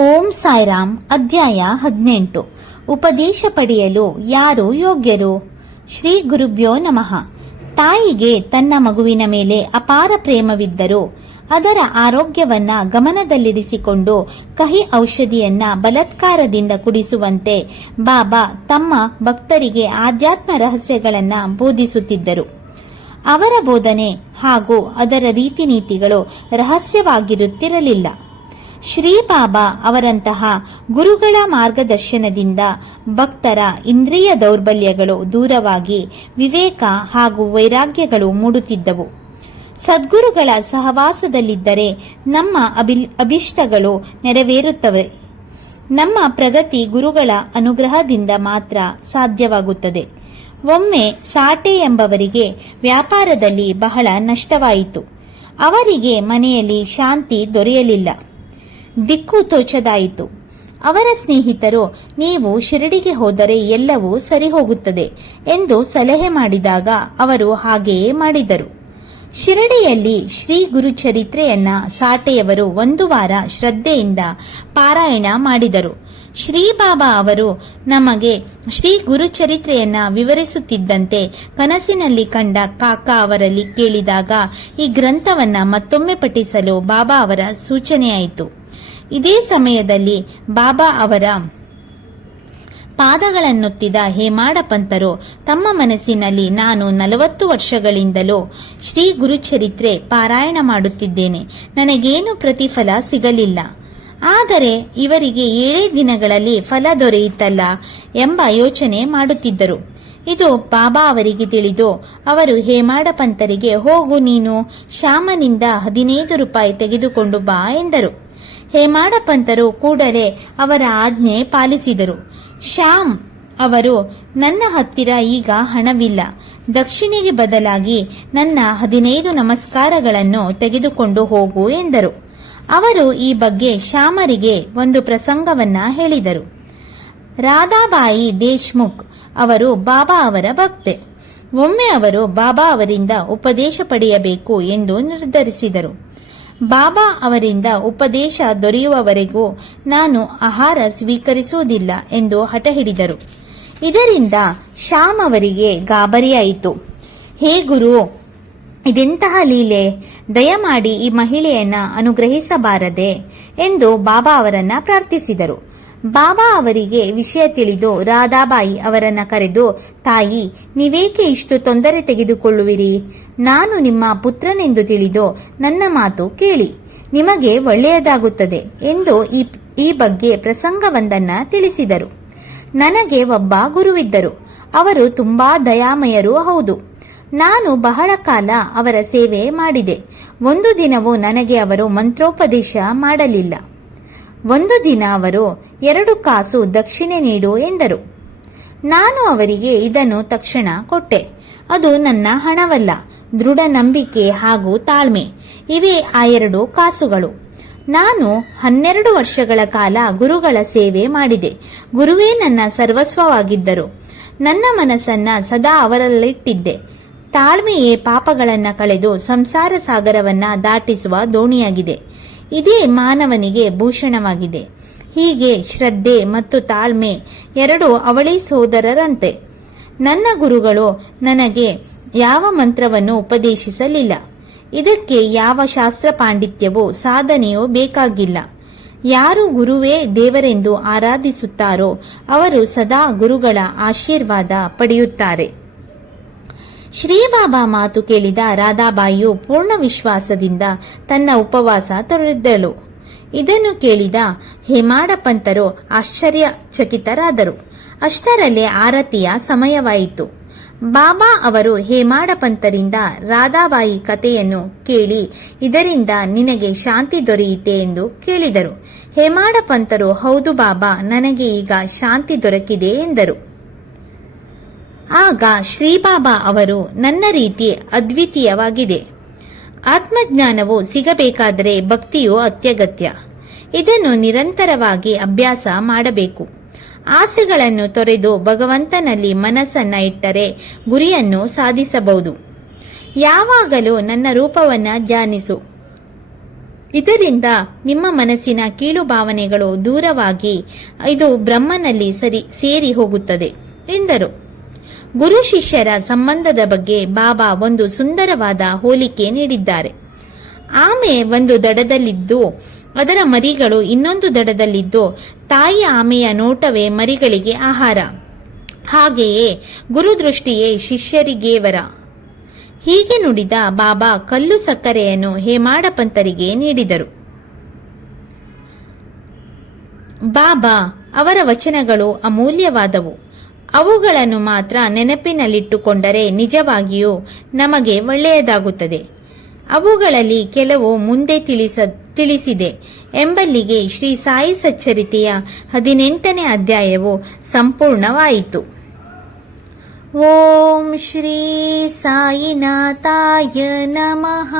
ಓಂ ಸಾಯಿರಾಮ್. ಅಧ್ಯಾಯ 18. ಉಪದೇಶ ಪಡೆಯಲು ಯಾರು ಯೋಗ್ಯರು? ಶ್ರೀ ಗುರುಭ್ಯೋ ನಮಃ. ತಾಯಿಗೆ ತನ್ನ ಮಗುವಿನ ಮೇಲೆ ಅಪಾರ ಪ್ರೇಮವಿದ್ದರೂ ಅದರ ಆರೋಗ್ಯವನ್ನ ಗಮನದಲ್ಲಿರಿಸಿಕೊಂಡು ಕಹಿ ಔಷಧಿಯನ್ನ ಬಲಾತ್ಕಾರದಿಂದ ಕುಡಿಸುವಂತೆ ಬಾಬಾ ತಮ್ಮ ಭಕ್ತರಿಗೆ ಆಧ್ಯಾತ್ಮ ರಹಸ್ಯಗಳನ್ನ ಬೋಧಿಸುತ್ತಿದ್ದರು. ಅವರ ಬೋಧನೆ ಹಾಗೂ ಅದರ ರೀತಿ ನೀತಿಗಳು ರಹಸ್ಯವಾಗಿರುತ್ತಿರಲಿಲ್ಲ. ಶ್ರೀ ಬಾಬಾ ಅವರಂತಹ ಗುರುಗಳ ಮಾರ್ಗದರ್ಶನದಿಂದ ಭಕ್ತರ ಇಂದ್ರಿಯ ದೌರ್ಬಲ್ಯಗಳು ದೂರವಾಗಿ ವಿವೇಕ ಹಾಗೂ ವೈರಾಗ್ಯಗಳು ಮೂಡುತ್ತಿದ್ದವು. ಸದ್ಗುರುಗಳ ಸಹವಾಸದಲ್ಲಿದ್ದರೆ ನಮ್ಮ ಅಭಿಷ್ಟಗಳು ನೆರವೇರುತ್ತವೆ. ನಮ್ಮ ಪ್ರಗತಿ ಗುರುಗಳ ಅನುಗ್ರಹದಿಂದ ಮಾತ್ರ ಸಾಧ್ಯವಾಗುತ್ತದೆ. ಒಮ್ಮೆ ಸಾಟೆ ಎಂಬವರಿಗೆ ವ್ಯಾಪಾರದಲ್ಲಿ ಬಹಳ ನಷ್ಟವಾಯಿತು. ಅವರಿಗೆ ಮನೆಯಲ್ಲಿ ಶಾಂತಿ ದೊರೆಯಲಿಲ್ಲ. ದಿಕ್ಕು ತೋಚದಾಯಿತು. ಅವರ ಸ್ನೇಹಿತರು, ನೀವು ಶಿರಡಿಗೆ ಹೋದರೆ ಎಲ್ಲವೂ ಸರಿ ಹೋಗುತ್ತದೆ ಎಂದು ಸಲಹೆ ಮಾಡಿದಾಗ ಅವರು ಹಾಗೆಯೇ ಮಾಡಿದರು. ಶಿರಡಿಯಲ್ಲಿ ಶ್ರೀ ಗುರುಚರಿತ್ರೆಯನ್ನ ಸಾಟೆಯವರು 1 ವಾರ ಶ್ರದ್ಧೆಯಿಂದ ಪಾರಾಯಣ ಮಾಡಿದರು. ಶ್ರೀ ಬಾಬಾ ಅವರು ನಮಗೆ ಶ್ರೀ ಗುರುಚರಿತ್ರೆಯನ್ನ ವಿವರಿಸುತ್ತಿದ್ದಂತೆ ಕನಸಿನಲ್ಲಿ ಕಂಡ ಕಾಕಾ ಅವರಲ್ಲಿ ಕೇಳಿದಾಗ ಈ ಗ್ರಂಥವನ್ನ ಮತ್ತೊಮ್ಮೆ ಪಠಿಸಲು ಬಾಬಾ ಅವರ ಸೂಚನೆಯಾಯಿತು. ಇದೇ ಸಮಯದಲ್ಲಿ ಬಾಬಾ ಅವರ ಪಾದಗಳನ್ನೊತ್ತಿದ ಹೇಮಾಡ ಪಂತರು ತಮ್ಮ ಮನಸ್ಸಿನಲ್ಲಿ, ನಾನು 40 ವರ್ಷಗಳಿಂದಲೂ ಶ್ರೀ ಗುರುಚರಿತ್ರೆ ಪಾರಾಯಣ ಮಾಡುತ್ತಿದ್ದೇನೆ, ನನಗೇನು ಪ್ರತಿಫಲ ಸಿಗಲಿಲ್ಲ. ಆದರೆ ಇವರಿಗೆ 7 ದಿನಗಳಲ್ಲಿ ಫಲ ದೊರೆಯಿತಲ್ಲ ಎಂಬ ಯೋಚನೆ ಮಾಡುತ್ತಿದ್ದರು. ಇದು ಬಾಬಾ ಅವರಿಗೆ ತಿಳಿದು ಅವರು ಹೇಮಾಡ ಪಂತರಿಗೆ, ಹೋಗು, ನೀನು ಶ್ಯಾಮನಿಂದ 15 ರೂಪಾಯಿ ತೆಗೆದುಕೊಂಡು ಬಾ ಎಂದರು. ಹೇಮಾಡ ಪಂತರು ಕೂಡಲೇ ಅವರ ಆಜ್ಞೆ ಪಾಲಿಸಿದರು. ಶ್ಯಾಮ್ ಅವರು, ನನ್ನ ಹತ್ತಿರ ಈಗ ಹಣವಿಲ್ಲ, ದಕ್ಷಿಣೆಗೆ ಬದಲಾಗಿ ನನ್ನ 15 ನಮಸ್ಕಾರಗಳನ್ನು ತೆಗೆದುಕೊಂಡು ಹೋಗು ಎಂದರು. ಅವರು ಈ ಬಗ್ಗೆ ಶ್ಯಾಮರಿಗೆ ಒಂದು ಪ್ರಸಂಗವನ್ನ ಹೇಳಿದರು. ರಾಧಾಬಾಯಿ ದೇಶ್ಮುಖ್ ಅವರು ಬಾಬಾ ಅವರ ಭಕ್ತೆ. ಒಮ್ಮೆ ಅವರು ಬಾಬಾ ಅವರಿಂದ ಉಪದೇಶ ಪಡೆಯಬೇಕು ಎಂದು ನಿರ್ಧರಿಸಿದರು. ಬಾಬಾ ಅವರಿಂದ ಉಪದೇಶ ದೊರೆಯುವವರೆಗೂ ನಾನು ಆಹಾರ ಸ್ವೀಕರಿಸುವುದಿಲ್ಲ ಎಂದು ಹಠ ಹಿಡಿದರು. ಇದರಿಂದ ಶ್ಯಾಮ್ ಅವರಿಗೆ ಗಾಬರಿಯಾಯಿತು. ಹೇ ಗುರು, ಇದೆಂತಹ ಲೀಲೆ, ದಯಮಾಡಿ ಈ ಮಹಿಳೆಯನ್ನ ಅನುಗ್ರಹಿಸಬಾರದೆ ಎಂದು ಬಾಬಾ ಅವರನ್ನ ಪ್ರಾರ್ಥಿಸಿದರು. ಬಾಬಾ ಅವರಿಗೆ ವಿಷಯ ತಿಳಿದು ರಾಧಾಬಾಯಿ ಅವರನ್ನ ಕರೆದು, ತಾಯಿ, ನೀವೇಕೆ ಇಷ್ಟು ತೊಂದರೆ ತೆಗೆದುಕೊಳ್ಳುವಿರಿ? ನಾನು ನಿಮ್ಮ ಪುತ್ರನೆಂದು ತಿಳಿದು ನನ್ನ ಮಾತು ಕೇಳಿ, ನಿಮಗೆ ಒಳ್ಳೆಯದಾಗುತ್ತದೆ ಎಂದು ಈ ಬಗ್ಗೆ ಪ್ರಸಂಗವೊಂದನ್ನ ತಿಳಿಸಿದರು. ನನಗೆ ಒಬ್ಬ ಗುರುವಿದ್ದರು. ಅವರು ತುಂಬಾ ದಯಾಮಯರೂ ಹೌದು. ನಾನು ಬಹಳ ಕಾಲ ಅವರ ಸೇವೆ ಮಾಡಿದೆ. ಒಂದು ದಿನವೂ ನನಗೆ ಅವರು ಮಂತ್ರೋಪದೇಶ ಮಾಡಲಿಲ್ಲ. ಒಂದು ದಿನ ಅವರು 2 ಕಾಸು ದಕ್ಷಿಣೆ ನೀಡು ಎಂದರು. ನಾನು ಅವರಿಗೆ ಇದನ್ನು ತಕ್ಷಣ ಕೊಟ್ಟೆ. ಅದು ನನ್ನ ಹಣವಲ್ಲ, ದೃಢ ನಂಬಿಕೆ ಹಾಗೂ ತಾಳ್ಮೆ, ಇವೇ ಆ 2 ಕಾಸುಗಳು. ನಾನು 12 ವರ್ಷಗಳ ಕಾಲ ಗುರುಗಳ ಸೇವೆ ಮಾಡಿದೆ. ಗುರುವೇ ನನ್ನ ಸರ್ವಸ್ವವಾಗಿದ್ದರು. ನನ್ನ ಮನಸ್ಸನ್ನ ಸದಾ ಅವರಲ್ಲಿಟ್ಟಿದ್ದೆ. ತಾಳ್ಮೆಯೇ ಪಾಪಗಳನ್ನ ಕಳೆದು ಸಂಸಾರ ಸಾಗರವನ್ನ ದಾಟಿಸುವ ದೋಣಿಯಾಗಿದೆ. ಇದೇ ಮಾನವನಿಗೆ ಭೂಷಣವಾಗಿದೆ. ಹೀಗೆ ಶ್ರದ್ಧೆ ಮತ್ತು ತಾಳ್ಮೆ 2 ಅವಳಿ ಸೋದರರಂತೆ. ನನ್ನ ಗುರುಗಳು ನನಗೆ ಯಾವ ಮಂತ್ರವನ್ನು ಉಪದೇಶಿಸಲಿಲ್ಲ. ಇದಕ್ಕೆ ಯಾವ ಶಾಸ್ತ್ರ ಪಾಂಡಿತ್ಯವೋ ಸಾಧನೆಯೋ ಬೇಕಾಗಿಲ್ಲ. ಯಾರು ಗುರುವೇ ದೇವರೆಂದು ಆರಾಧಿಸುತ್ತಾರೋ ಅವರು ಸದಾ ಗುರುಗಳ ಆಶೀರ್ವಾದ ಪಡೆಯುತ್ತಾರೆ. ಶ್ರೀ ಬಾಬಾ ಮಾತು ಕೇಳಿದ ರಾಧಾಬಾಯಿಯು ಪೂರ್ಣ ವಿಶ್ವಾಸದಿಂದ ತನ್ನ ಉಪವಾಸ ತೊರೆದಳು. ಇದನ್ನು ಕೇಳಿದ ಹೇಮಾಡ ಪಂತರು ಆಶ್ಚರ್ಯಚಕಿತರಾದರು. ಅಷ್ಟರಲ್ಲೇ ಆರತಿಯ ಸಮಯವಾಯಿತು. ಬಾಬಾ ಅವರು ಹೇಮಾಡ ಪಂತರಿಂದ ರಾಧಾಬಾಯಿ ಕಥೆಯನ್ನು ಕೇಳಿ, ಇದರಿಂದ ನಿನಗೆ ಶಾಂತಿ ದೊರೆಯಿತೆ ಎಂದು ಕೇಳಿದರು. ಹೇಮಾಡ ಪಂತರು, ಹೌದು ಬಾಬಾ, ನನಗೆ ಈಗ ಶಾಂತಿ ದೊರಕಿದೆ ಎಂದರು. ಆಗ ಶ್ರೀ ಬಾಬಾ ಅವರು, ನನ್ನ ರೀತಿ ಅದ್ವಿತೀಯವಾಗಿದೆ. ಆತ್ಮಜ್ಞಾನವು ಸಿಗಬೇಕಾದರೆ ಭಕ್ತಿಯು ಅತ್ಯಗತ್ಯ. ಇದನ್ನು ನಿರಂತರವಾಗಿ ಅಭ್ಯಾಸ ಮಾಡಬೇಕು. ಆಸೆಗಳನ್ನು ತೊರೆದು ಭಗವಂತನಲ್ಲಿ ಮನಸ್ಸನ್ನ ಇಟ್ಟರೆ ಗುರಿಯನ್ನು ಸಾಧಿಸಬಹುದು. ಯಾವಾಗಲೂ ನನ್ನ ರೂಪವನ್ನ ಧ್ಯಾನಿಸು. ಇದರಿಂದ ನಿಮ್ಮ ಮನಸ್ಸಿನ ಕೀಳು ಭಾವನೆಗಳು ದೂರವಾಗಿ ಇದು ಬ್ರಹ್ಮನಲ್ಲಿ ಸೇರಿ ಹೋಗುತ್ತದೆ ಎಂದರು. ಗುರು ಶಿಷ್ಯರ ಸಂಬಂಧದ ಬಗ್ಗೆ ಬಾಬಾ ಒಂದು ಸುಂದರವಾದ ಹೋಲಿಕೆ ನೀಡಿದ್ದಾರೆ. ಆಮೆ ಒಂದು ದಡದಲ್ಲಿದ್ದು ಅದರ ಮರಿಗಳು ಇನ್ನೊಂದು ದಡದಲ್ಲಿದ್ದು ತಾಯಿ ಆಮೆಯ ನೋಟವೇ ಮರಿಗಳಿಗೆ ಆಹಾರ. ಹಾಗೆಯೇ ಗುರುದೃಷ್ಟಿಯೇ ಶಿಷ್ಯರಿಗೆ ವರ. ಹೀಗೆ ನುಡಿದ ಬಾಬಾ ಕಲ್ಲು ಸಕ್ಕರೆಯನ್ನು ಹೇಮಾಡ ಪಂತರಿಗೆ ನೀಡಿದರು. ಬಾಬಾ ಅವರ ವಚನಗಳು ಅಮೂಲ್ಯವಾದವು. ಅವುಗಳನ್ನು ಮಾತ್ರ ನೆನಪಿನಲ್ಲಿಟ್ಟುಕೊಂಡರೆ ನಿಜವಾಗಿಯೂ ನಮಗೆ ಒಳ್ಳೆಯದಾಗುತ್ತದೆ. ಅವುಗಳಲ್ಲಿ ಕೆಲವು ಮುಂದೆ ತಿಳಿಸಿದೆ ಎಂಬಲ್ಲಿಗೆ ಶ್ರೀ ಸಾಯಿ ಸಚ್ಚರಿತೆಯ 18ನೇ ಅಧ್ಯಾಯವು ಸಂಪೂರ್ಣವಾಯಿತು. ಓಂ ಶ್ರೀ ಸಾಯಿನಾಥಾಯ ನಮಃ.